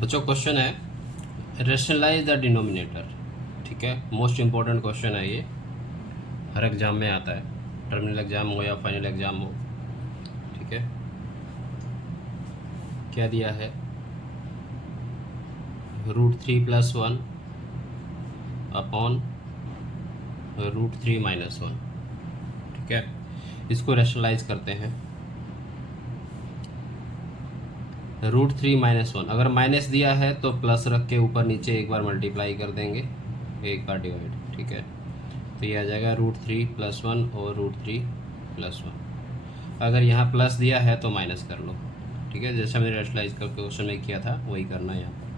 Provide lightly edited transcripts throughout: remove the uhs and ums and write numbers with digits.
बच्चों क्वेश्चन है rationalise the denominator. ठीक है, मोस्ट इम्पोर्टेंट क्वेश्चन है ये, हर एग्जाम में आता है, टर्मिनल एग्जाम हो या फाइनल एग्जाम हो। ठीक है, क्या दिया है, √3+1 अपॉन √3-1। ठीक है, इसको रेशनलाइज करते हैं। √3-1, अगर माइनस दिया है तो प्लस रख के ऊपर नीचे एक बार मल्टीप्लाई कर देंगे, एक बार डिवाइड। ठीक है, तो ये आ जाएगा √3+1 और √3+1। अगर यहाँ प्लस दिया है तो माइनस कर लो। ठीक है, जैसे हमने रेशनलाइज करके क्वेश्चन में किया था वही करना है यहाँ पर।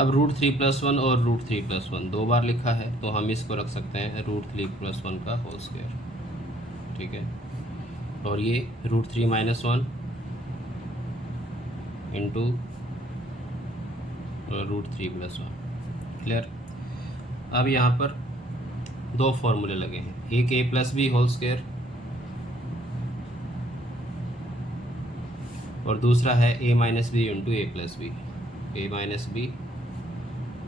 अब √3+1 और √3+1 दो बार लिखा है तो हम इसको रख सकते हैं √3+1 का होल स्क्वायर। ठीक है, और ये √3-1 इंटू √3+1। क्लियर। अब यहाँ पर दो फॉर्मूले लगे हैं, एक a+b होल स्क्वायर और दूसरा है a-b into a+b, a-b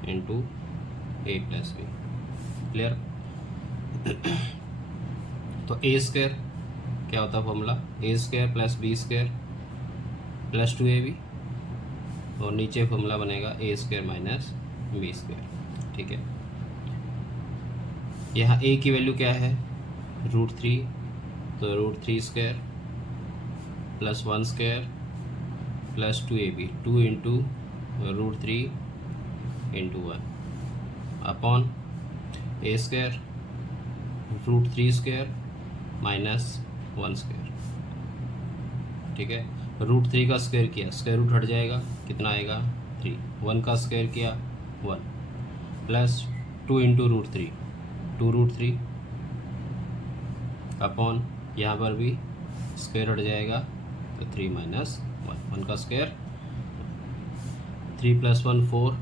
into a+b। Clear. तो a स्क्वायर क्या होता है फॉर्मूला, a² + b² + 2ab, और नीचे फॉर्मूला बनेगा a² - b²। ठीक है, यहाँ a की वैल्यू क्या है, √3, तो √3² + 1² + 2ab, 2 into √3 into 1 upon a² √3² - 1²। ठीक है, √3 का स्क्वायर किया, स्क्वायर रूट हट जाएगा, कितना आएगा 3। 1 का स्क्वायर किया 1 प्लस 2 इंटू √3, 2√3 अपॉन यहाँ पर भी स्क्वायर हट जाएगा तो 3 - 1, 1 का स्क्वायर 3 + 1 4,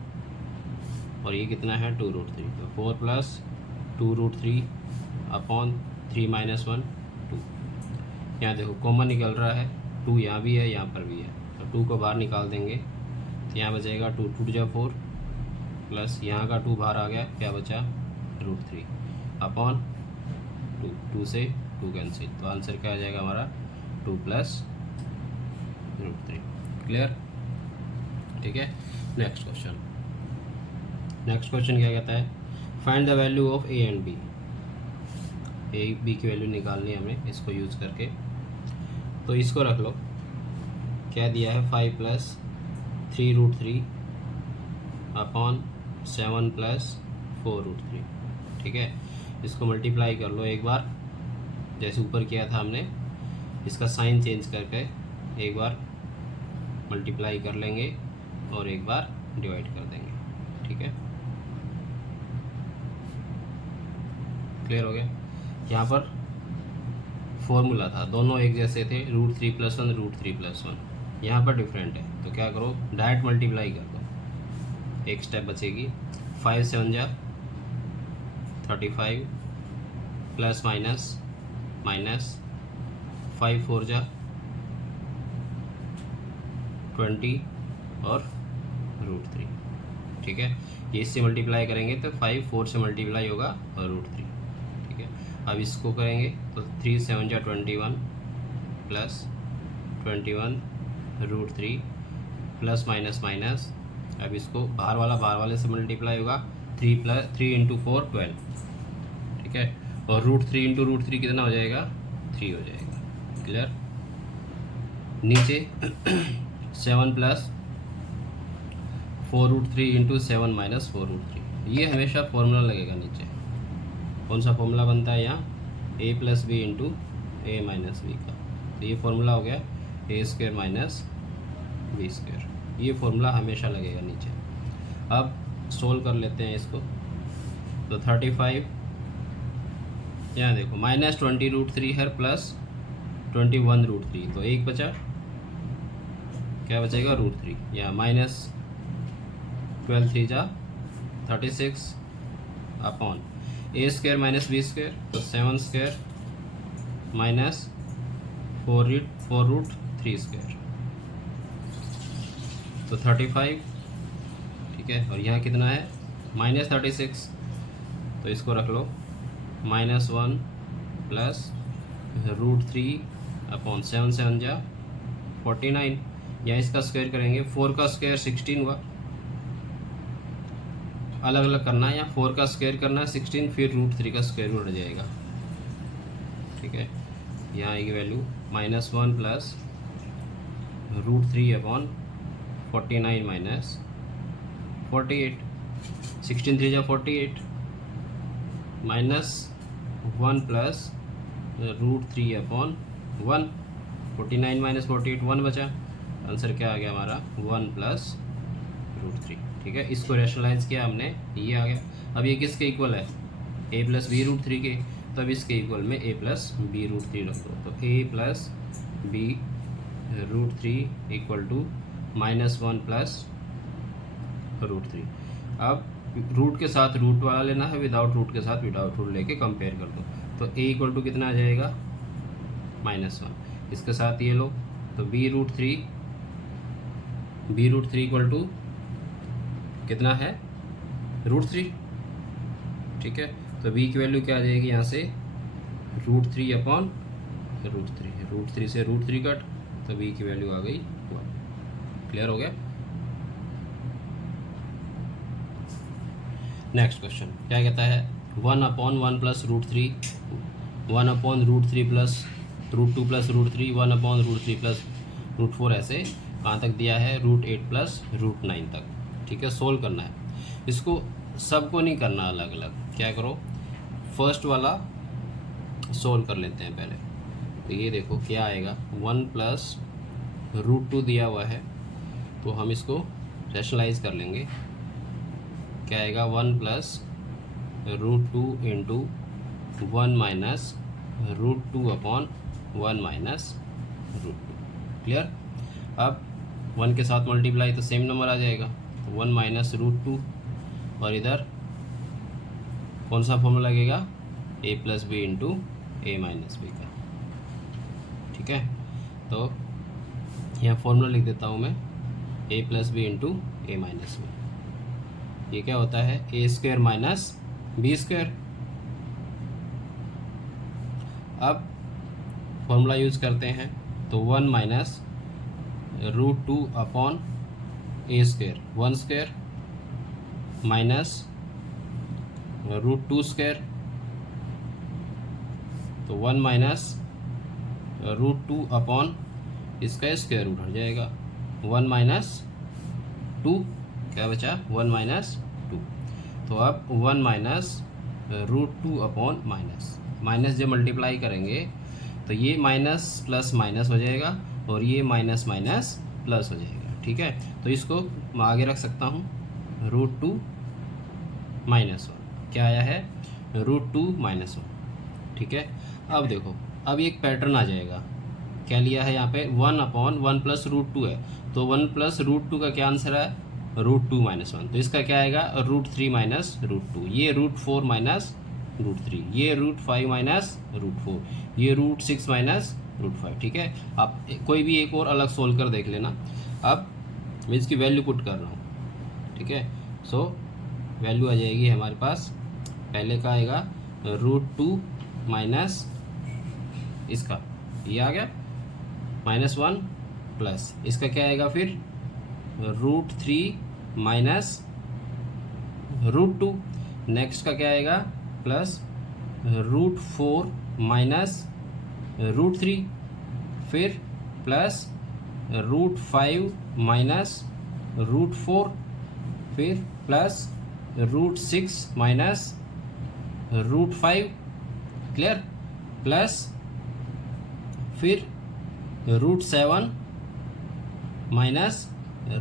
और ये कितना है 2√3, तो 4 + 2√3 अपॉन 3 - 1 2। यहाँ देखो कॉमन निकल रहा है, 2 यहाँ भी है यहाँ पर भी है, तो 2 को बाहर निकाल देंगे तो यहाँ बचेगा 2 2 जा 4 प्लस यहाँ का 2 बाहर आ गया, क्या बचा √3 अपॉन 2, 2 से 2 कैंसिल, तो आंसर क्या आ जाएगा हमारा 2 + √3। क्लियर। ठीक है, नेक्स्ट क्वेश्चन। नेक्स्ट क्वेश्चन क्या कहता है, find the value of a and b। a b की वैल्यू निकालनी है हमें इसको यूज़ करके, तो इसको रख लो। क्या दिया है, 5 + 3√3 अपॉन 7 + 4√3। ठीक है, इसको मल्टीप्लाई कर लो एक बार, जैसे ऊपर किया था हमने, इसका साइन चेंज करके एक बार मल्टीप्लाई कर लेंगे और एक बार डिवाइड कर देंगे। ठीक है, क्लियर हो गया। यहाँ पर फॉर्मूला था, दोनों एक जैसे थे, √3+1 √3+1, यहाँ पर डिफरेंट है, तो क्या करो डायरेक्ट मल्टीप्लाई कर दो, एक स्टेप बचेगी। 5 × 7 = 35 प्लस माइनस माइनस 5 × 4 = 20 और √3। ठीक है, ये इससे मल्टीप्लाई करेंगे तो 5 4 से मल्टीप्लाई होगा और √3। ठीक है, अब इसको करेंगे तो 3 × 7 = 21 प्लस 21 √3 प्लस माइनस माइनस, अब इसको बाहर वाले से मल्टीप्लाई होगा, 3 × 4 12। ठीक है, और √3 इंटू √3 कितना हो जाएगा, 3 हो जाएगा। क्लियर। नीचे 7 + 4√3 इंटू 7 - 4√3, ये हमेशा फॉर्मूला लगेगा नीचे। कौन सा फॉर्मूला बनता है यहाँ, a + b into a - b का, तो ये फॉर्मूला हो गया a² - b², ये फॉर्मूला हमेशा लगेगा नीचे। अब सोल्व कर लेते हैं इसको, तो 35, यहाँ देखो -20√3 है प्लस 21√3, तो एक बचा, क्या बचेगा √3, या -12 × 3 = 36 अपॉन a² - b², तो 7² - 4√3², तो 35 ठीक है। और यहाँ कितना है -36, तो इसको रख लो -1 प्लस √3/7 7 जा 49। या इसका स्क्वायर करेंगे, 4 का स्क्वायर 16 हुआ, अलग अलग करना है, या 4 का स्क्वायर करना है 16, फिर √3 का स्क्वायर रूट आ जाएगा, ठीक है। यहाँ आएगी वैल्यू -1 प्लस √3/49 माइनस 48, 16 3 जा 48, -1 प्लस √3/1, 49 माइनस 48 1 बचा। आंसर क्या आ गया हमारा 1 प्लस √3, ठीक है। इसको रैशनलाइज किया हमने, ये आ गया। अब ये किसके इक्वल है, a प्लस बी √3 के, तब इसके इक्वल में a प्लस बी √3 रख दो, तो a plus B √3 equal to -1 plus √3। अब रूट के साथ रूट वाला लेना है, विदाउट रूट के साथ विदाउट रूट लेके कंपेयर कर दो, तो a इक्वल टू कितना आ जाएगा -1, इसके साथ ये लो, तो b √3 इक्वल टू कितना है √3, ठीक है। तो b की वैल्यू क्या आ जाएगी यहाँ से √3/√3 से √3 कट, तो b की वैल्यू आ गई 1। क्लियर हो गया। नेक्स्ट क्वेश्चन क्या कहता है, 1/1 प्लस √3, 1/√3 प्लस √2 प्लस √3, 1/√3 प्लस √4, ऐसे कहाँ तक दिया है √8 प्लस √9 तक, ठीक है। सोल्व करना है इसको, सबको नहीं करना अलग अलग, क्या करो फर्स्ट वाला सोल्व कर लेते हैं पहले। तो ये देखो क्या आएगा, 1 प्लस √2 दिया हुआ है, तो हम इसको रैशनलाइज कर लेंगे, क्या आएगा 1 plus √2 into 1 minus √2/1 minus √2। Clear. अब 1 के साथ मल्टीप्लाई तो सेम नंबर आ जाएगा, तो 1 माइनस √2, और इधर कौन सा फॉर्मूला लगेगा a plus B into a minus B का, ठीक है। तो यहाँ फॉर्मूला लिख देता हूँ मैं, a plus B into a minus B. ये क्या होता है a square minus B square. अब फॉर्मूला यूज करते हैं, तो 1 minus √2/a square, 1 square minus √2 square, तो 1 माइनस √2 इसका स्क्वायर रूट हट जाएगा, 1 माइनस 2 क्या बचा 1 माइनस 2। तो अब 1 माइनस √2 माइनस जब मल्टीप्लाई करेंगे तो ये माइनस प्लस माइनस हो जाएगा, और ये माइनस माइनस प्लस हो जाएगा, ठीक है। तो इसको मैं आगे रख सकता हूँ √2 -1, क्या आया है √2 -1, ठीक है। अब देखो, अब एक पैटर्न आ जाएगा, क्या लिया है यहाँ पे 1/1 प्लस √2 है, तो 1 प्लस √2 का क्या आंसर है √2 -1, तो इसका क्या आएगा √3 माइनस √2, ये √4 माइनस √3, ये √5 माइनस √4, ये √6 माइनस √5, ठीक है। आप कोई भी एक और अलग सोल्व कर देख लेना। अब मैं इसकी वैल्यू पुट कर रहा हूँ, ठीक है। सो वैल्यू आ जाएगी हमारे पास, पहले का आएगा √2 माइनस इसका, ये आ गया -1 प्लस इसका क्या आएगा फिर √3 माइनस √2, नेक्स्ट का क्या आएगा प्लस √4 माइनस √3, फिर प्लस √5 माइनस √4, फिर प्लस √6 माइनस √5, क्लियर, प्लस फिर √7 माइनस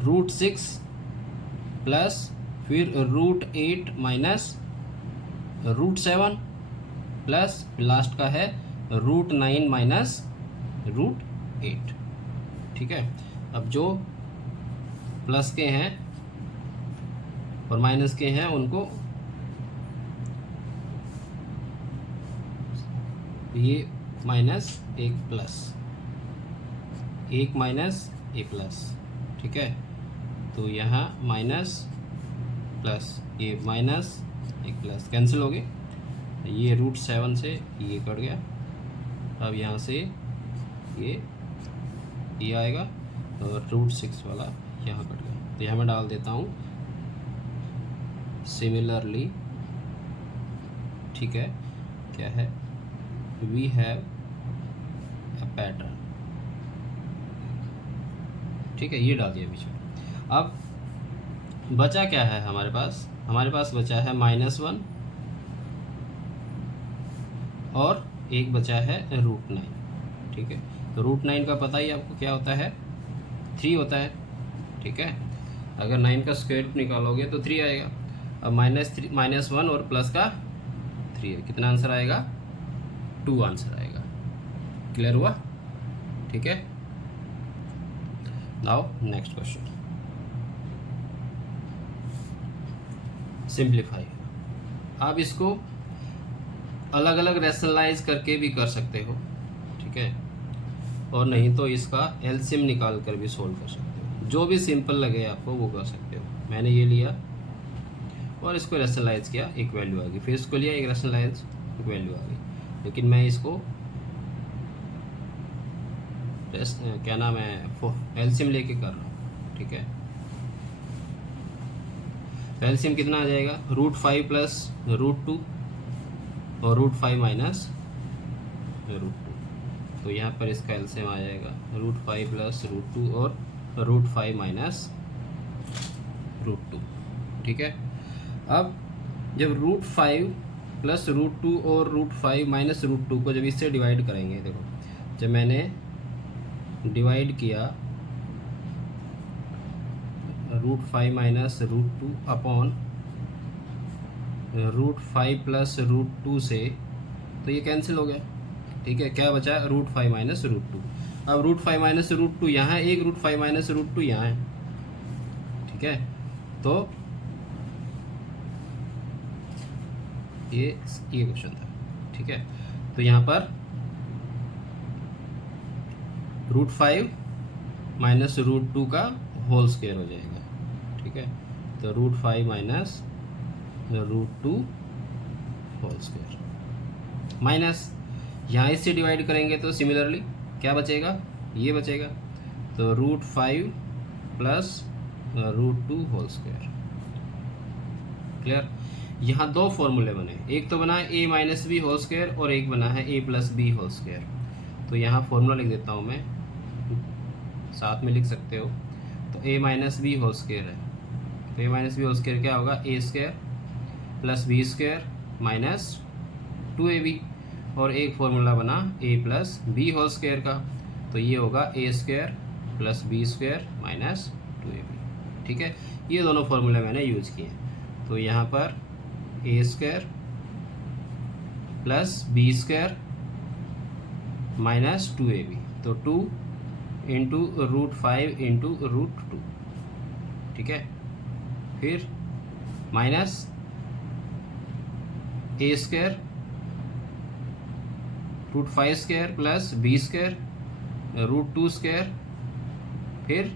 √6, प्लस फिर √8 माइनस √7, प्लस लास्ट का है √9 माइनस √8, ठीक है। अब जो प्लस के हैं और माइनस के हैं उनको ये माइनस एक प्लस, एक माइनस ए प्लस, ठीक है। तो यहाँ माइनस प्लस ये माइनस एक प्लस कैंसिल हो गए, ये √7 से ये कट गया। अब यहाँ से ये आएगा और √6 वाला यहाँ कट गया। तो यहाँ मैं डाल देता हूँ सिमिलरली, ठीक है, क्या है, वी हैव अ पैटर्न, ठीक है, ये डाल दिया बीच में। अब बचा क्या है हमारे पास, हमारे पास बचा है -1 और एक बचा है √9, ठीक है। तो √9 का पता ही आपको क्या होता है, 3 होता है, ठीक है। अगर 9 का स्क्वायर रूट निकालोगे तो 3 आएगा। अब -1 और प्लस का 3 है, कितना आंसर आएगा, 2 आंसर आएगा। क्लियर हुआ, ठीक है। Now next question, simplify. आप इसको अलग अलग रैशनलाइज करके भी कर सकते हो, ठीक है, और नहीं तो इसका एलसीएम निकाल कर भी सोल्व कर सकते हो। जो भी सिंपल लगे आपको वो कर सकते हो। मैंने ये लिया और इसको रैशनलाइज किया, एक वैल्यू आ गई, फिर इसको लिया, एक रैशनलाइज, एक वैल्यू आ गई। लेकिन मैं इसको क्या नाम है, एलसीएम लेके कर रहा हूँ, ठीक है। एलसीएम कितना आ जाएगा, √5 प्लस √2 और √5 माइनस √2। तो यहाँ पर इसका एलसीएम आ जाएगा √5 प्लस √2 और √5 माइनस √2, ठीक है। अब जब √5 प्लस √2 और √5 माइनस √2 को जब इससे डिवाइड करेंगे, देखो जब मैंने डिवाइड किया √5 माइनस √2 अपॉन √5 प्लस √2 से, तो ये कैंसिल हो गया, ठीक है। क्या बचा, √5 माइनस √2। अब √5 माइनस √2 यहाँ है, एक √5 माइनस √2 यहाँ है, ठीक है। तो ये क्वेश्चन था, ठीक है। तो यहाँ पर √5 माइनस √2 का होल स्क्वायर हो जाएगा, ठीक है। तो √5 माइनस √2 होल स्क्वायर माइनस, यहाँ इससे डिवाइड करेंगे तो सिमिलरली क्या बचेगा, ये बचेगा। तो √5 प्लस √2 होल स्क्वायर। क्लियर। यहाँ दो फॉर्मूले बने, एक तो बना है a minus B whole square और एक बना है a plus B whole square. तो यहाँ फॉर्मूला लिख देता हूँ मैं, साथ में लिख सकते हो। तो a minus B whole square है, तो a minus B whole square क्या होगा, a square plus B square minus 2ab, और एक फॉर्मूला बना a plus B whole square का, तो ये होगा a square plus B square minus 2ab, ठीक है। ये दोनों फॉर्मूले मैंने यूज किए। तो यहाँ पर a square plus B square minus 2ab, तो 2 इंटू √5 इंटू √2, ठीक है। फिर minus a square √5 square plus B square √2 square, फिर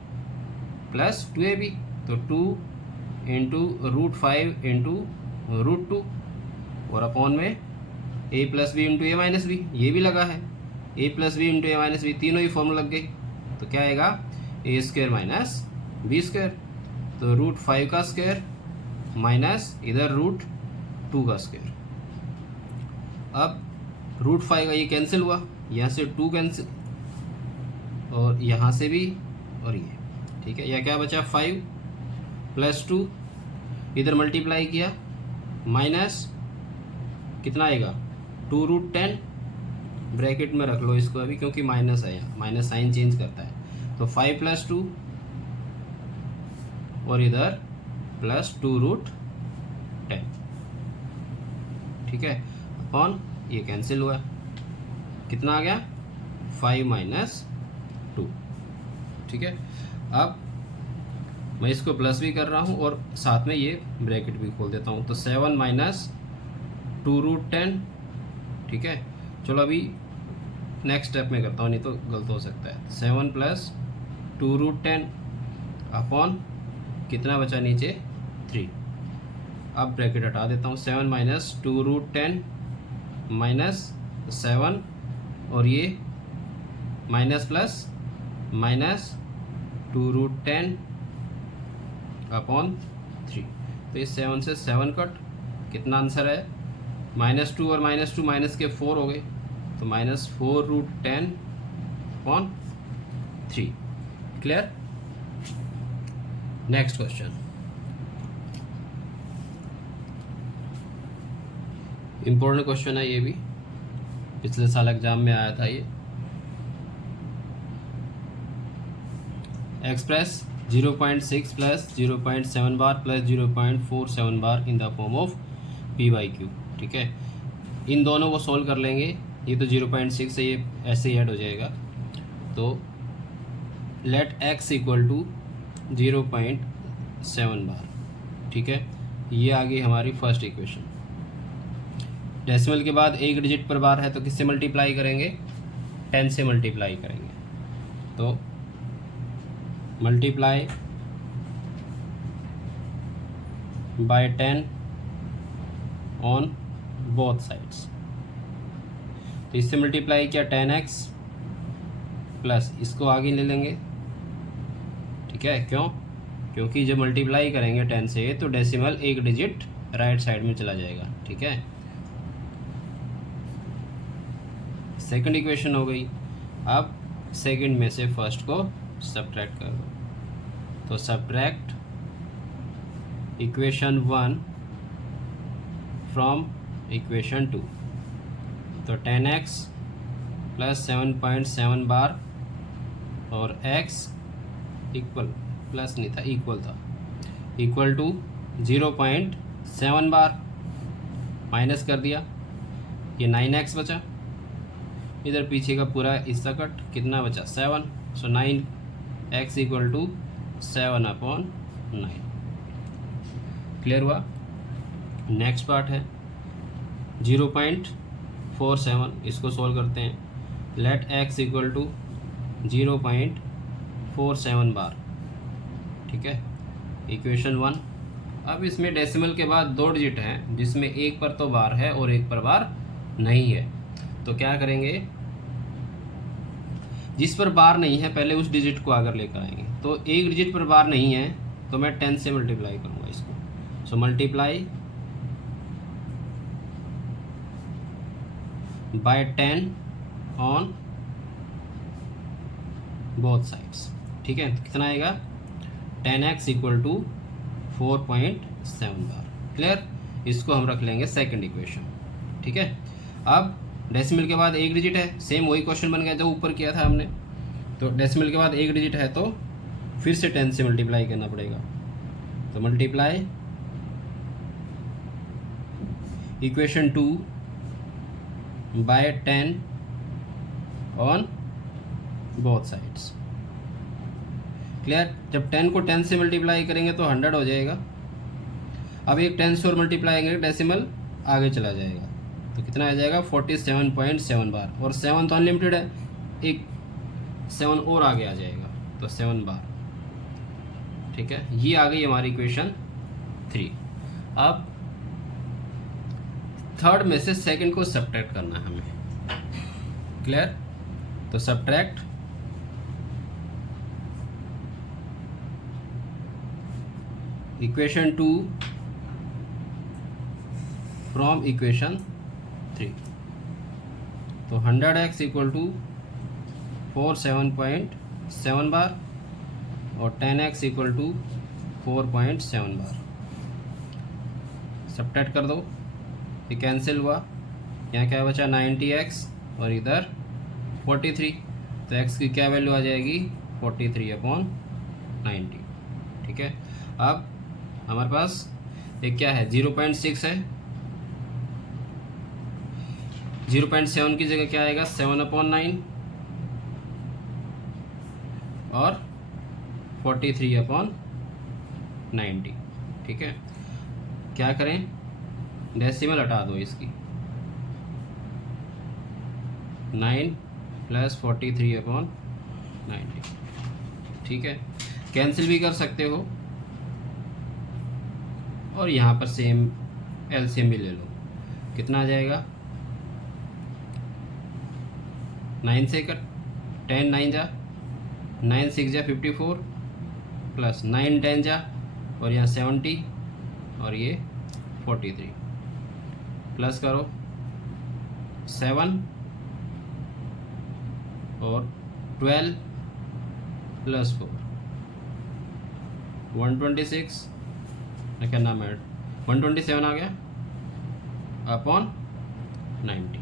प्लस 2ab, तो 2 इंटू √5 इंटू √2 और अपॉन में a plus B into a minus B, ये भी लगा है, a plus B into a minus B, तीनों ही फॉर्मूला लग गई। तो क्या आएगा, a square minus B square, तो √5 का स्क्वायर माइनस इधर √2 का स्क्वायर। अब √5 का ये कैंसिल हुआ, यहाँ से 2 कैंसिल और यहाँ से भी, और ये, ठीक है। यह क्या बचा, 5 प्लस 2, इधर मल्टीप्लाई किया, माइनस कितना आएगा, 2√10, ब्रैकेट में रख लो इसको अभी क्योंकि माइनस है, यहाँ माइनस साइन चेंज करता है। तो 5 प्लस 2 और इधर प्लस 2√10, ठीक है, अपॉन ये कैंसिल हुआ, कितना आ गया, 5 माइनस 2, ठीक है। अब मैं इसको प्लस भी कर रहा हूँ और साथ में ये ब्रैकेट भी खोल देता हूँ। तो 7 माइनस 2√10, ठीक है। चलो अभी नेक्स्ट स्टेप में करता हूँ, नहीं तो गलत हो सकता है। 7 प्लस 2√10 अपॉन कितना बचा नीचे, 3, अब ब्रैकेट हटा देता हूँ, 7 माइनस 2√10 माइनस 7 और ये माइनस प्लस माइनस 2√10 अपॉन 3। तो इस 7 से 7 कट, कितना आंसर है, -2 और -2 माइनस के 4 हो गए, तो -4√10 upon 3। Clear. Next question, important question है ये भी, पिछले साल एग्जाम में आया था ये। Express 0.6 plus 0.7 bar plus 0.47 bar in the form of p/q। ठीक है, इन दोनों को सोल्व कर लेंगे। ये तो 0.6 है, ये ऐसे ही ऐड हो जाएगा। तो लेट x इक्वल टू 0.7 बार। ठीक है, ये आ गई हमारी फर्स्ट इक्वेशन। डेसिमल के बाद एक डिजिट पर बार है तो किससे मल्टीप्लाई करेंगे, 10 से मल्टीप्लाई करेंगे। तो multiply by 10 on both sides. तो इससे मल्टीप्लाई किया 10x प्लस इसको आगे ले लेंगे। ठीक है, क्यों, क्योंकि जब मल्टीप्लाई करेंगे 10 से तो डेसिमल एक डिजिट राइट साइड में चला जाएगा। ठीक है, सेकंड इक्वेशन हो गई। अब सेकंड में से फर्स्ट को सब्ट्रैक्ट कर दो। तो सब्ट्रैक्ट इक्वेशन 1 फ्रॉम इक्वेशन 2। तो 10x प्लस 7.7 बार और x इक्वल, प्लस नहीं था, इक्वल था, इक्वल टू 0.7 बार। माइनस कर दिया, ये 9x बचा, इधर पीछे का पूरा हिस्सा कट, कितना बचा 7। So 9x equal to 7 upon 9। Clear हुआ। नेक्स्ट पार्ट है 0.47, इसको सॉल्व करते हैं। Let x equal to 0.47 bar. ठीक है, इक्वेशन 1। अब इसमें डेसिमल के बाद 2 डिजिट हैं, जिसमें एक पर तो बार है और एक पर बार नहीं है। तो क्या करेंगे, जिस पर बार नहीं है पहले उस डिजिट को आकर लेकर आएंगे। तो एक डिजिट पर बार नहीं है तो मैं 10 से मल्टीप्लाई करूंगा इसको। So multiply by 10 on both sides. ठीक है, तो कितना आएगा, 10x equal to 4.7 bar. Clear, इसको हम रख लेंगे सेकंड इक्वेशन। ठीक है, अब डेसिमल के बाद एक डिजिट है, सेम वही क्वेश्चन बन गया जो ऊपर किया था हमने। तो डेसिमल के बाद एक डिजिट है तो फिर से 10 से मल्टीप्लाई करना पड़ेगा। तो multiply equation 2 by 10 on both sides. Clear, जब 10 को 10 से मल्टीप्लाई करेंगे तो 100 हो जाएगा। अब एक 10 से और मल्टीप्लाई करेंगे, डेसिमल आगे चला जाएगा, तो कितना आ जाएगा 47.7 बार। और 7 तो अनलिमिटेड है, एक 7 और आगे आ जाएगा, तो 7 बार। ठीक है, ये आ गई हमारी इक्वेशन 3। अब थर्ड में से सेकंड को सब्ट्रैक्ट करना है हमें। क्लियर, तो सब्ट्रैक्ट इक्वेशन 2 फ्रॉम इक्वेशन 3। तो 100x इक्वल टू 47.7 बार और 10x equal to 4.7 bar. Subtract कर दो, ये कैंसिल हुआ, यहाँ क्या बचा 90x और इधर 43। तो x की क्या वैल्यू आ जाएगी 43/90। ठीक है, अब हमारे पास एक क्या है 0.6 है, 0.7 की जगह क्या आएगा 7/9 और 43/90। ठीक है, क्या करें, डेसिमल हटा दो इसकी, 9 प्लस 43/90। ठीक है, कैंसिल भी कर सकते हो, और यहाँ पर सेम एलसीएम भी ले लो, कितना आ जाएगा 9 से कट 10 9 जा 9 6 जा 54 प्लस 9 10 जा और यहाँ 70 और ये 43 प्लस करो 7 और 12 प्लस 4 126 क्या नाम है 127 आ गया अपॉन 90।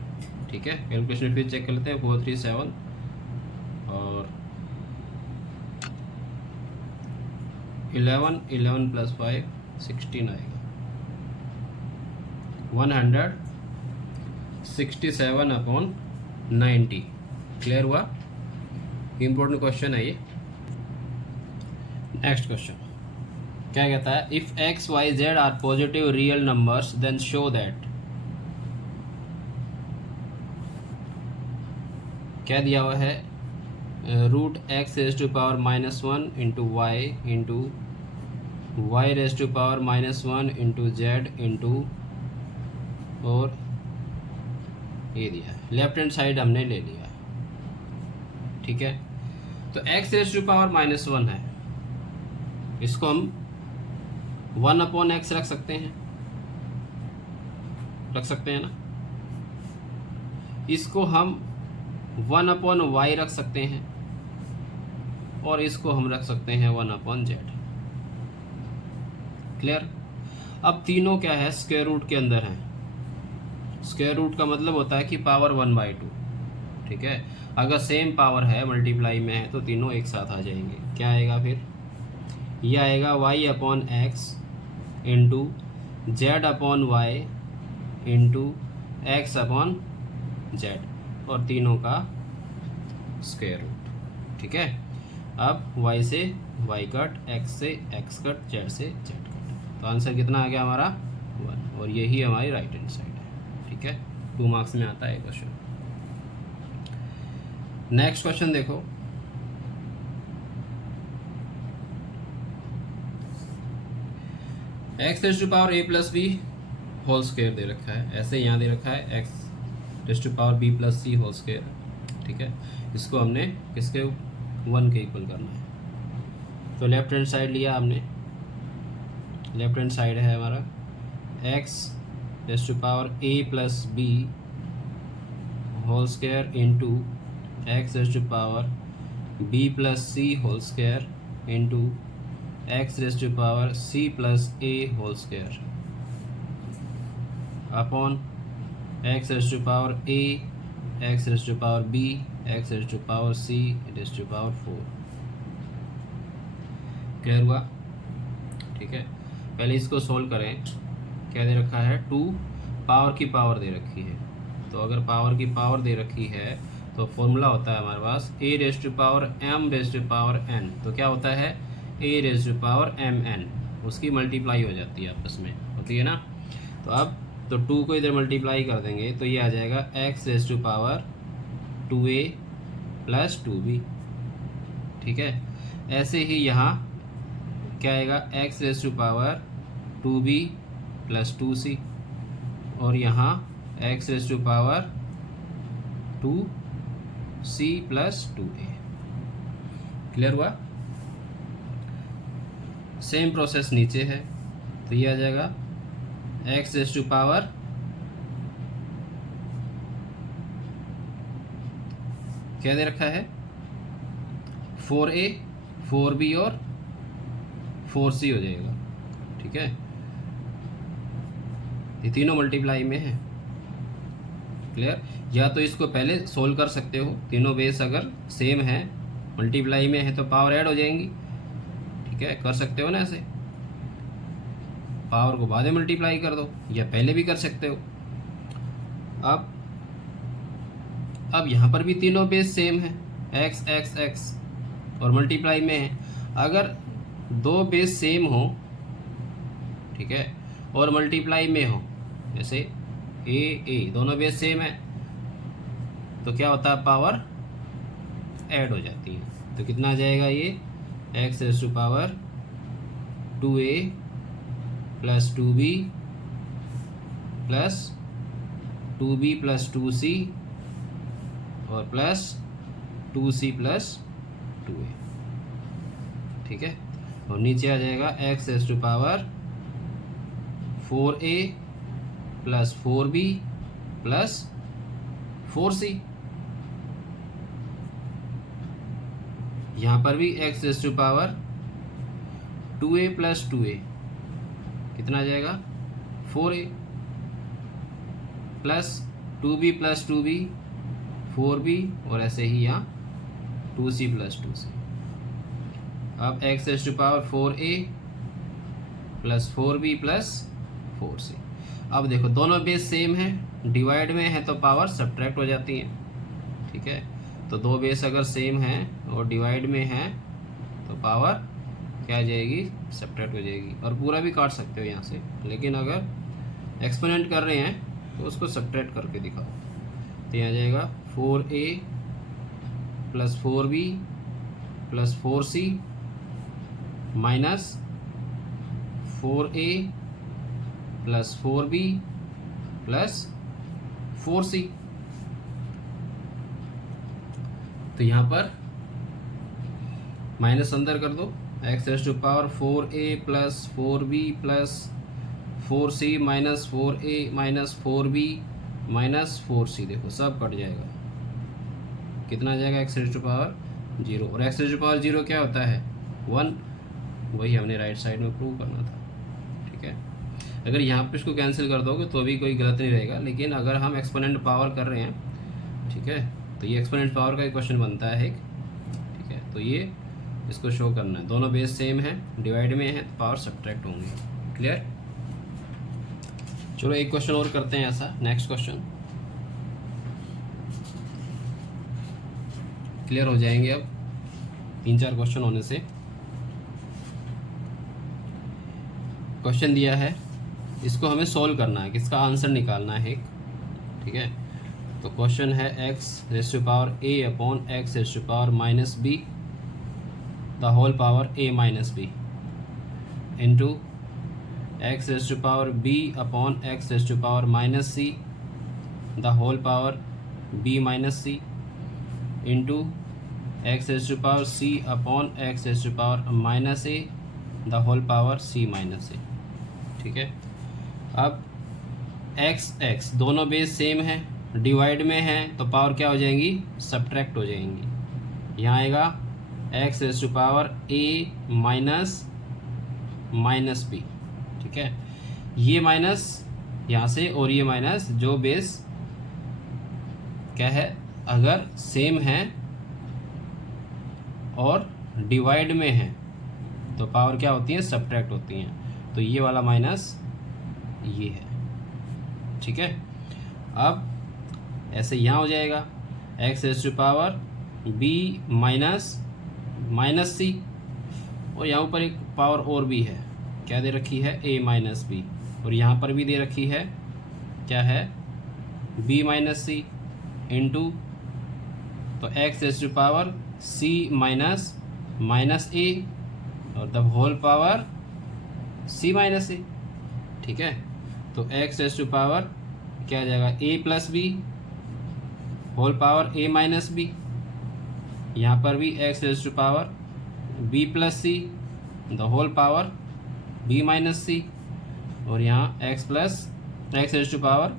ठीक है, कैलकुलेशन फिर चेक कर लेते हैं 437 और 11 प्लस 5 16 आएगा 167 अपॉन 90। क्लियर हुआ? इम्पोर्टेंट क्वेश्चन है ये। नेक्स्ट क्वेश्चन क्या कहता है, if X Y Z are positive real numbers then show that, क्या दिया हुआ है, root X raise to power -1 into Y raise to power -1 into Z into, और ये दिया है, लेफ्ट हैंड साइड हमने ले लिया। ठीक है, तो एक्स रेज टू पावर -1 है, इसको हम 1 अपॉन एक्स रख सकते हैं ना, इसको हम 1 अपॉन वाई रख सकते हैं और इसको हम रख सकते हैं 1 अपॉन जेड। क्लियर? अब तीनों क्या है, स्क्वायर रूट के अंदर है। स्क्वायर रूट का मतलब होता है कि पावर 1/2। ठीक है, अगर सेम पावर है मल्टीप्लाई में है तो तीनों एक साथ आ जाएंगे। क्या आएगा फिर, ये आएगा y upon X into Z upon Y into X upon Z और तीनों का स्क्वायर रूट। ठीक है, अब y से y कट, x से x कट, z से z कट, तो आंसर कितना आ गया हमारा 1, और यही हमारी राइट हैंड साइड है। ठीक है, 2 मार्क्स में आता है क्वेश्चन। नेक्स्ट क्वेश्चन देखो, x raise to power a plus B whole square दे रखा है, ऐसे यहाँ दे रखा है x raise to power b plus c whole square. ठीक है, इसको हमने किसके 1 के इक्वल करना है, तो लेफ्ट हैंड साइड लिया हमने, लेफ्ट हैंड साइड है हमारा x raise to power a plus B whole square into x raise to power b plus c whole square into x raise to power c plus a whole square upon x raise to power a, x raise to power b, x raise to power c raise to power 4। Clear हुआ? ठीक है, पहले इसको solve करें। क्या दे रखा है, 2 power की पावर दे रखी है, तो अगर पावर की पावर दे रखी है तो फॉर्मूला होता है हमारे पास a raise to power m raise to power n, तो क्या होता है a raise to power mn, उसकी मल्टीप्लाई हो जाती है आपस में, होती है ना। तो अब तो 2 को इधर मल्टीप्लाई कर देंगे तो ये आ जाएगा x raise to power 2a plus 2b। ठीक है, ऐसे ही यहाँ क्या आएगा, x raise to power 2b plus 2c और यहाँ x raise to power 2c plus 2a। Clear हुआ? सेम प्रोसेस नीचे है, तो ये आ जाएगा x रेज टू पावर क्या दे रखा है 4a 4b और 4c हो जाएगा। ठीक है, ये तीनों मल्टीप्लाई में है। क्लियर? या तो इसको पहले सोल्व कर सकते हो, तीनों बेस अगर सेम है मल्टीप्लाई में है तो पावर ऐड हो जाएंगी। ठीक है, कर सकते हो ना ऐसे, पावर को बाद में मल्टीप्लाई कर दो या पहले भी कर सकते हो। अब यहाँ पर भी तीनों बेस सेम है, x x x और मल्टीप्लाई में है। अगर 2 बेस सेम हो, ठीक है, और मल्टीप्लाई में हो, जैसे a दोनों बेस सेम है तो क्या होता है, पावर ऐड हो जाती है। तो कितना आ जाएगा ये x raise to power 2a plus 2b plus 2b plus 2c और प्लस 2c प्लस 2a, ठीक है। और नीचे आ जाएगा x raise to power 4a plus 4b plus 4c। यहाँ पर भी x raise to power 2a plus 2a कितना आ जाएगा 4a plus 2b plus 2b 4b और ऐसे ही यहाँ 2c प्लस 2c। अब x raise to power 4a plus 4b plus 4c। अब देखो दोनों बेस सेम है, डिवाइड में है तो पावर सब्ट्रैक्ट हो जाती है, ठीक है। तो दो बेस अगर सेम हैं और डिवाइड में है तो पावर क्या आ जाएगी, सब्ट्रैक्ट हो जाएगी। और पूरा भी काट सकते हो यहाँ से, लेकिन अगर एक्सपोनेंट कर रहे हैं तो उसको सब्ट्रैक्ट करके दिखाओ। तो यहाँ जाएगा 4a plus 4b plus 4c minus 4a plus 4b plus 4c। तो यहाँ पर माइनस अंदर कर दो, x raise to power 4a plus 4b plus 4c minus 4a minus 4b minus 4c, देखो सब कट जाएगा। कितना आ जाएगा x रेज़ टू पावर 0, और x रेज़ टू पावर 0 क्या होता है 1, वही हमने राइट साइड में प्रूव करना था, ठीक है। अगर यहाँ पे इसको कैंसिल कर दोगे तो भी कोई गलत नहीं रहेगा, लेकिन अगर हम एक्सपोनेंट पावर कर रहे हैं, ठीक है, तो ये एक्सपोनेंट पावर का एक क्वेश्चन बनता है एक, ठीक है। तो ये इसको शो करना है, दोनों बेस सेम है, डिवाइड में है तो पावर सब्ट्रैक्ट होंगे। क्लियर। चलो एक क्वेश्चन और करते हैं ऐसा, नेक्स्ट क्वेश्चन क्लियर हो जाएंगे। अब 3-4 क्वेश्चन होने से क्वेश्चन दिया है, इसको हमें सॉल्व करना है, किसका आंसर निकालना है, ठीक है। तो क्वेश्चन है x raise to power a upon x raise to power minus b the whole power a minus b into x raise to power b upon x raise to power minus c the whole power b minus c into x raise to power c upon x raise to power minus a the whole power c minus a, ठीक है। अब x दोनों base same है, divide में है तो power क्या हो जाएंगी, सब्ट्रैक्ट हो जाएंगी। यहाँ आएगा x raise to power a minus minus b, ठीक है। ये माइनस यहाँ से और ये माइनस, जो बेस क्या है अगर सेम है और डिवाइड में है तो पावर क्या होती है, सब्ट्रैक्ट होती हैं। तो ये वाला माइनस ये है, ठीक है। अब ऐसे यहाँ हो जाएगा x raise to power b minus minus c, और यहाँ ऊपर एक पावर और भी है, क्या दे रखी है a माइनस b, और यहाँ पर भी दे रखी है क्या है b माइनस c इंटू तो x raise to power c minus minus a और the whole power c minus a, ठीक है। तो x रेज़ टू पावर क्या आ जाएगा a plus b whole power a minus b, यहाँ पर भी x raise to power b plus c the whole power b minus c, और यहाँ x raise to power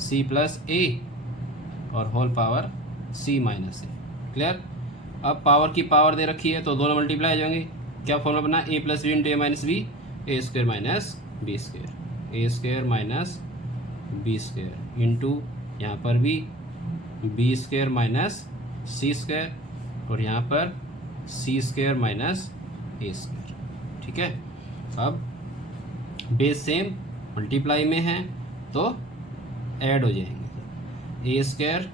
c plus a और whole power c minus a। Clear. अब power की power दे रखी है तो दोनों मल्टीप्लाई हो जाएंगे। क्या फॉर्मूला बना, a plus B into a minus b, a square minus B square, a square minus B square into यहाँ पर भी b square minus c square, और यहाँ पर c square minus a square, ठीक है। अब बेस सेम मल्टीप्लाई में है तो ऐड हो जाएंगे, a square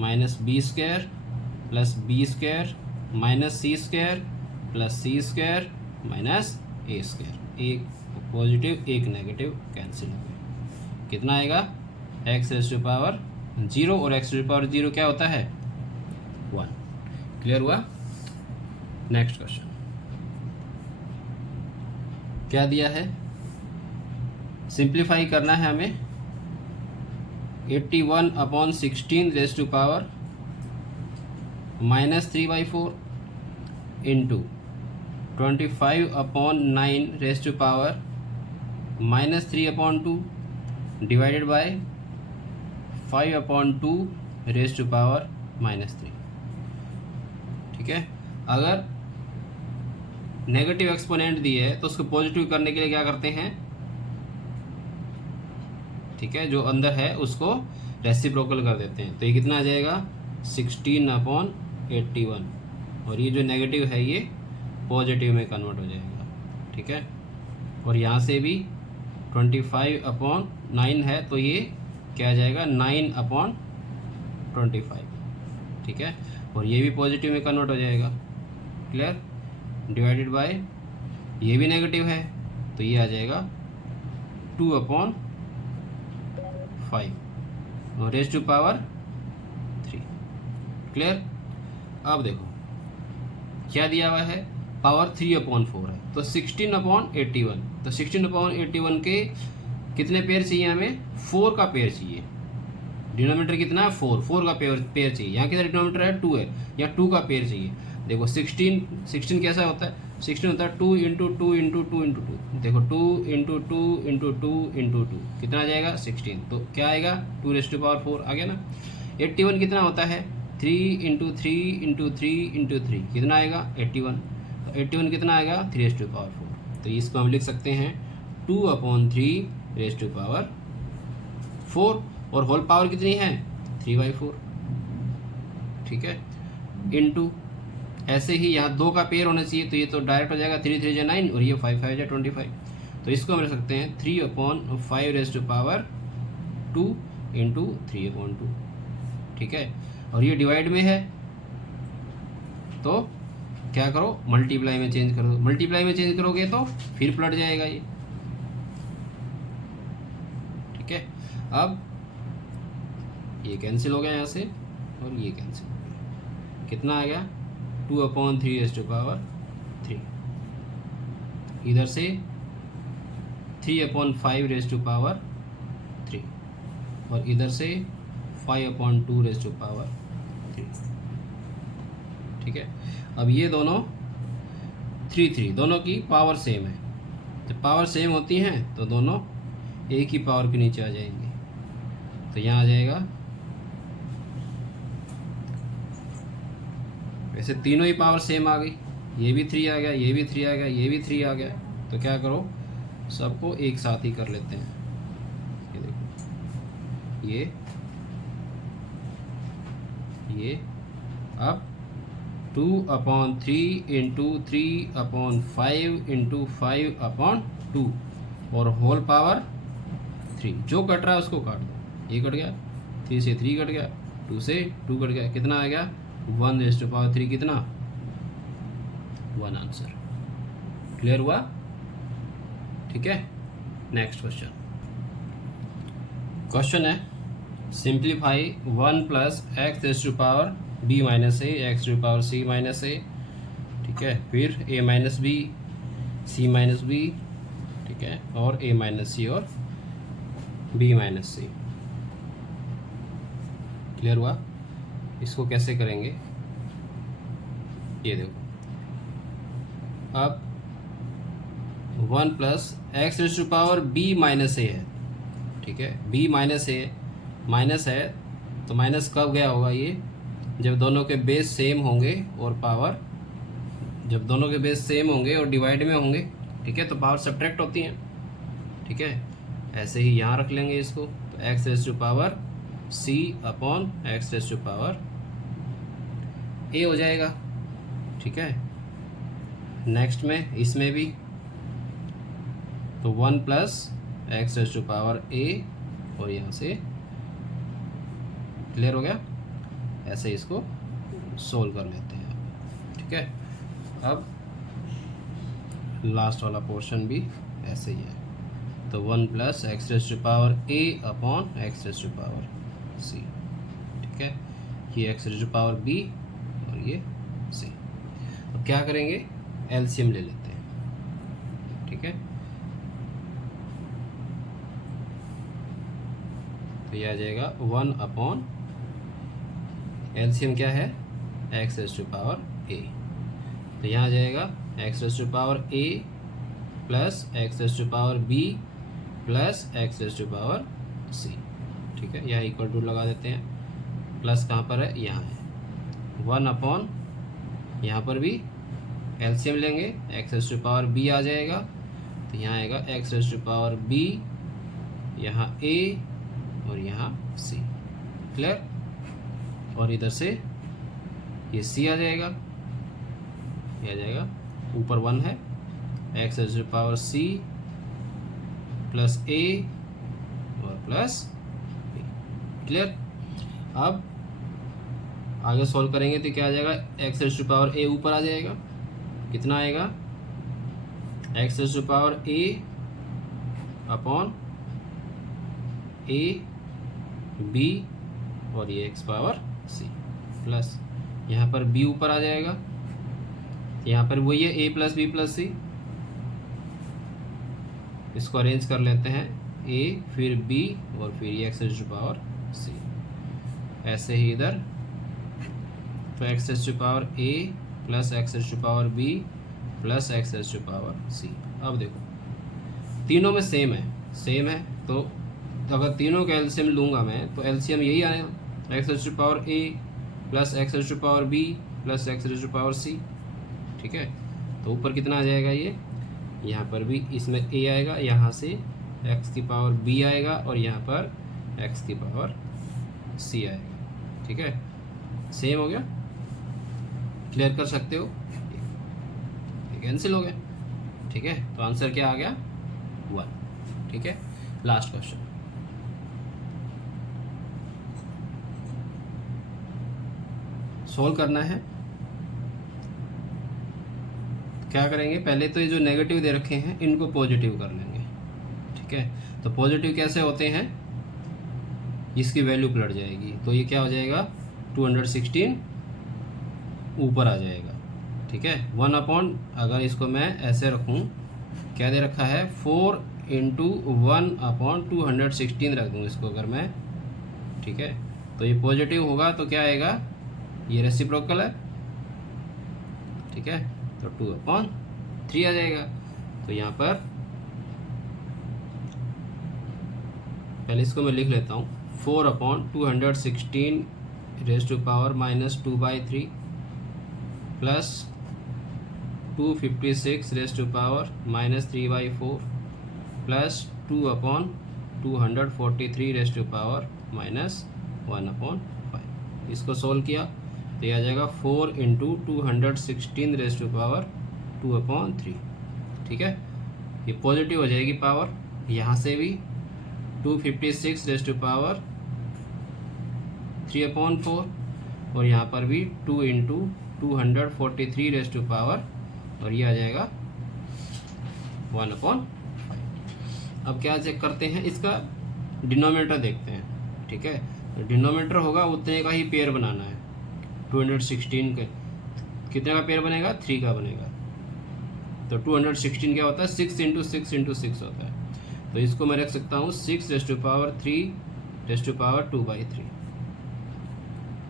minus B square plus B square minus c square plus c square minus a square, एक पॉजिटिव एक नेगेटिव कैंसिल हो गया। कितना आएगा, एक्स रेज़ टू पावर 0 और एक्स रेज़ टू पावर 0 क्या होता है 1। क्लियर हुआ। नेक्स्ट क्वेश्चन क्या दिया है, सिंप्लीफाई करना है हमें। 81/16 -3/4 इंटू 25/9 -3/2 डिवाइडेड बाय 5/2 -3। ठीक है, अगर नेगेटिव एक्सपोनेंट दी है तो उसको पॉजिटिव करने के लिए क्या करते हैं, ठीक है, जो अंदर है उसको रेसिप्रोकल कर देते हैं। तो ये कितना आ जाएगा 16/81, और ये जो नेगेटिव है ये पॉजिटिव में कन्वर्ट हो जाएगा। ठीक है, और यहाँ से भी 25/9 है तो ये क्या आ जाएगा 9/25। ठीक है, और ये भी पॉजिटिव में कन्वर्ट हो जाएगा। क्लियर, डिवाइडेड बाय ये भी नेगेटिव है तो ये आ जाएगा 2/5 और रेज़ टू पावर 3। क्लियर, अब देखो क्या दिया हुआ है, पावर 3/4 है तो 16/81। तो 16/81 के कितने पेयर चाहिए हमें, 4 का पेयर चाहिए। डिनोमिनेटर कितना है 4 का पेयर चाहिए। यहाँ कितना डिनोमिनेटर है 2 है, यहाँ 2 का पेयर चाहिए। देखो 16 कैसा होता है, 16 होता है 2 × 2 × 2 × 2। देखो 2 × 2 × 2 × 2 कितना आ जाएगा 16। तो क्या आएगा 2⁴ आ गया ना। 81 कितना होता है 3 × 3 × 3 × 3 कितना आएगा 81। तो 81 कितना आएगा 3⁴। तो इसको हम लिख सकते हैं 2/3⁴ और होल पावर कितनी है 3/4। ठीक है, इनटू ऐसे ही यहाँ 2 का पेयर होना चाहिए तो ये तो डायरेक्ट हो जाएगा 3 × 3 = 9 और ये 5 × 5 = 25। तो इसको हम रख सकते हैं 3/5⁵2 × 3/2। ठीक है, और ये डिवाइड में है तो क्या करो मल्टीप्लाई में चेंज कर दो। मल्टीप्लाई में चेंज करोगे तो फिर पलट जाएगा ये। ठीक है, अब ये कैंसिल हो गया यहाँ से और ये कैंसिल हो गया। कितना आ गया 2/3⁵3। इधर से 3/5⁵3 और इधर से 5/2⁵3। ठीक है, अब ये दोनों 3 दोनों की पावर सेम है। जब पावर सेम होती हैं तो दोनों एक ही पावर के नीचे आ जाएंगे। तो यहाँ आ जाएगा, वैसे तीनों ही पावर सेम आ गई, ये भी 3 आ गया, ये भी 3 आ गया, ये भी 3 आ गया। तो क्या करो सबको एक साथ ही कर लेते हैं। ये देखो ये अब 2/3 × 3/5 × 5/2 और होल पावर 3। जो कट रहा है उसको काट दो। ये कट गया, 3 से 3 कट गया, 2 से 2 कट गया, कितना आ गया 1⁵3 कितना 1 आंसर। क्लियर हुआ। ठीक है, नेक्स्ट क्वेश्चन है simplify 1 + x⁵b - a x⁵c - a। ठीक है, फिर a - b c - b। ठीक है, और a - c और b - c। क्लियर हुआ। इसको कैसे करेंगे ये देखो, अब 1 + x⁵b - a है। ठीक है, b - a माइनस है तो माइनस कब गया होगा ये, जब दोनों के बेस सेम होंगे और पावर, जब दोनों के बेस सेम होंगे और डिवाइड में होंगे। ठीक है, तो पावर सब्ट्रैक्ट होती हैं। ठीक है, ऐसे ही यहाँ रख लेंगे इसको। तो x⁵c/x⁵a हो जाएगा। ठीक है, नेक्स्ट में इसमें भी तो 1 + x⁵a और यहाँ से क्लियर हो गया। ऐसे इसको सोल्व कर लेते हैं। ठीक है, अब लास्ट वाला पोर्शन भी ऐसे ही है। तो 1 + x⁵a/x⁵c। ठीक है, ये x⁵b और ये c। अब क्या करेंगे एलसीएम ले लेते हैं। ठीक है, तो ये आ जाएगा 1 अपॉन एलसीएम क्या है x raise to power a, तो यहाँ आ जाएगा x raise to power a plus x raise to power b plus x raise to power c. ठीक है, यहाँ इक्वल टू लगा देते हैं, प्लस कहाँ पर है, यहाँ है 1 अपॉन, यहाँ पर भी एलसीएम लेंगे, x raise to power b आ जाएगा, तो यहाँ आएगा x raise to power b, यहाँ ए और यहाँ सी। क्लियर, और इधर से ये सी आ जाएगा, ये आ जाएगा, ऊपर 1 है, x raise to power c plus a और प्लस बी। क्लियर, अब आगे सॉल्व करेंगे तो क्या आ जाएगा, x raise to power a ऊपर आ जाएगा, कितना आएगा x raise to power a upon a b और ये एक्स पावर सी प्लस यहाँ पर बी ऊपर आ जाएगा, यहाँ पर वही है ए प्लस बी प्लस सी, इसको अरेंज कर लेते हैं, ए फिर बी और फिर ये x raise to power c, ऐसे ही इधर, तो x raise to power a plus x raise to power b plus x raise to power c. अब देखो तीनों में सेम है, तो अगर तीनों का एलसीएम लूँगा मैं तो एलसीएम यही आएगा, x raise to power a plus x raise to power b plus x raise to power c. ठीक है, तो ऊपर कितना आ जाएगा, ये यहाँ पर भी इसमें ए आएगा, यहाँ से एक्स की पावर बी आएगा और यहाँ पर एक्स की पावर सी आएगा। ठीक है, सेम हो गया, क्लियर कर सकते हो, ये कैंसिल हो गया। ठीक है, तो आंसर क्या आ गया 1। ठीक है, लास्ट क्वेश्चन, सोल्व करना है। क्या करेंगे, पहले तो ये जो नेगेटिव दे रखे हैं इनको पॉजिटिव कर लेंगे। ठीक है, तो पॉजिटिव कैसे होते हैं, इसकी वैल्यू पलट जाएगी, तो ये क्या हो जाएगा 216 ऊपर आ जाएगा। ठीक है, 1 अपॉन, अगर इसको मैं ऐसे रखूं, क्या दे रखा है 4 इंटू 1 अपॉन 216 रख दूँ इसको अगर मैं। ठीक है, तो ये पॉजिटिव होगा तो क्या आएगा, ये रेसिप्रोकल है। ठीक है, तो 2/3 आ जाएगा। तो यहाँ पर पहले इसको मैं लिख लेता हूँ, 4/216 raise to power -2/3 plus 256 raise to power -3/4 plus 2/243 raise to power -1/5। इसको सोल्व किया तो ये आ जाएगा 4 इंटू 216 रेज़ टू पावर 2/3। ठीक है, ये पॉजिटिव हो जाएगी पावर, यहाँ से भी 256 रेज़ टू पावर 3/4 और यहाँ पर भी 2 इंटू 243 रेज़ टू पावर, और ये आ जाएगा 1/5। अब क्या चेक करते हैं, इसका डिनोमिनेटर देखते हैं। ठीक है, तो डिनोमिनेटर होगा उतने का ही पेयर बनाना है, 216 के कितने का पेयर बनेगा, 3 का बनेगा। तो 216 क्या होता है, 6 इंटू 6 इंटू 6 होता है, तो इसको मैं रख सकता हूँ 6 raise to power 3 raise to power 2/3।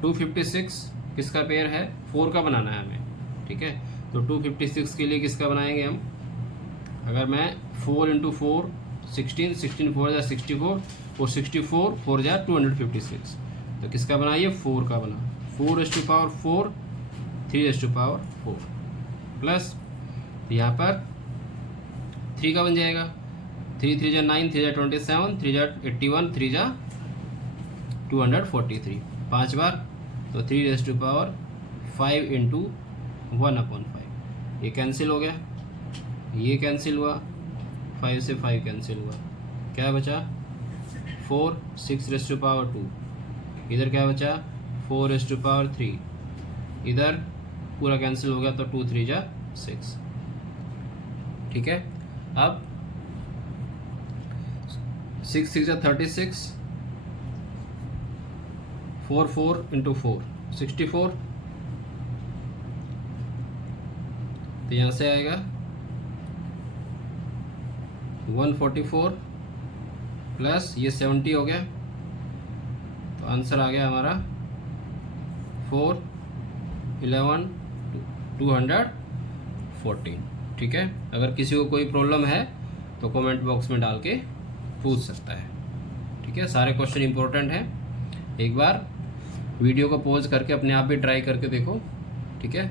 256 किसका पेयर है, 4 का बनाना है हमें। ठीक है, तो 256 के लिए किसका बनाएंगे हम, अगर मैं 4 इंटू 4 16, 16 4 जा 64 और 64 4 जा 256, तो किसका बना, ये 4 का बना, 4 raise to power 4 3 raise to power 4 plus यहाँ पर 3 का बन जाएगा, 3 3 जा 9 3 जा 27 3 जा 81 3 जा 243 5 बार, तो 3 रेज़ टू पावर 5 इंटू 1/5। ये कैंसिल हो गया, ये कैंसिल हुआ, 5 से 5 कैंसिल हुआ, क्या बचा 4 6 रेज़ टू पावर 2, इधर क्या बचा 4 रेज़ टू पावर 3, इधर पूरा कैंसिल हो गया, तो 2 3 जा 6। ठीक है, अब 6 6 जा 36, 4 4 इंटू 4 64, तो यहाँ से आएगा 144 प्लस ये 70 हो गया तो आंसर आ गया हमारा 4, 11, 214। ठीक है, अगर किसी को कोई प्रॉब्लम है तो कमेंट बॉक्स में डाल के पूछ सकता है। ठीक है, सारे क्वेश्चन इंपॉर्टेंट हैं, एक बार वीडियो को पॉज करके अपने आप भी ट्राई करके देखो। ठीक है।